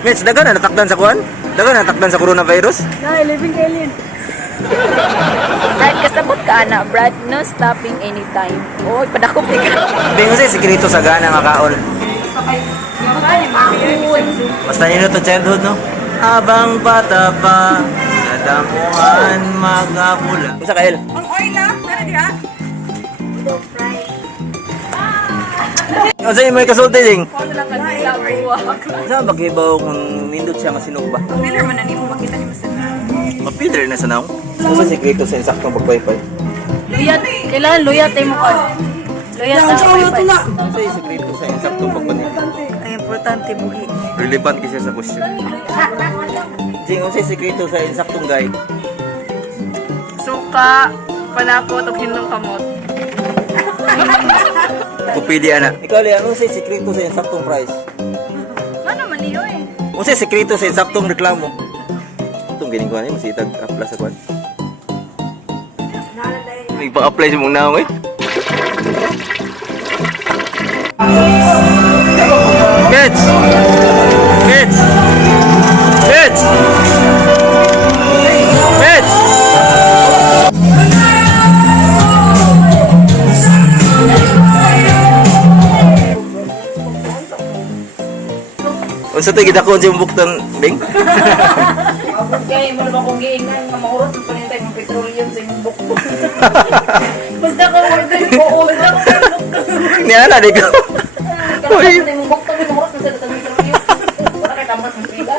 Mitch, dagan na natakdan sa kuan? Dagan na natakdan sa coronavirus? Na, 11 kailin. Brad, kasabot ka na. Brad, no stopping anytime. Oy, padakop ka. Hindi mo siya, sikreto sa gana nga kaon. Basta nyo to childhood, no? Habang bata pa, nadamuhan magkapula. Kung sa kail? Ang oil na, nara di ah. Ano sa'yo may kasulti, Ding? Ano lang kanila buwak. Saan ba kibaw kung nindot siya masinog ba? Piller man na nimo makita ni Mr. Mapilder na sa naong? Ano sa sikreto sa insaktong pag-wifi? Luyat. Kailangan luyat tayo mo kon. Luyat na wifi. Ano sa sikreto sa insaktong pag-wifi? Ang importante buhi. Relevant kasi sa question. Ding, ano sa sikreto sa insaktong guide? Suka, panakot ug hindong kamot. Kupili ana. Ikaw li, ano sa sikreto sa insaktong price? Ano man niyo eh? Ano sa sikreto sa insaktong reklamo? Itong gining kuhan eh, masitag apply sa kuhan. May pa-apply sa mong naong eh. Kids! Kids! Kids! Kids! Unsa to gidakon sa imong buktan, Bing? Kaya mo na ba kung giingan nga maurot ng panintay ng petroleum sa imong bukbo. Basta ko order ko, basta ko order. Ni ana di ko. Kalau sa imong bukbo, maurot na sa petroleum. Wala kay tamas ng pila.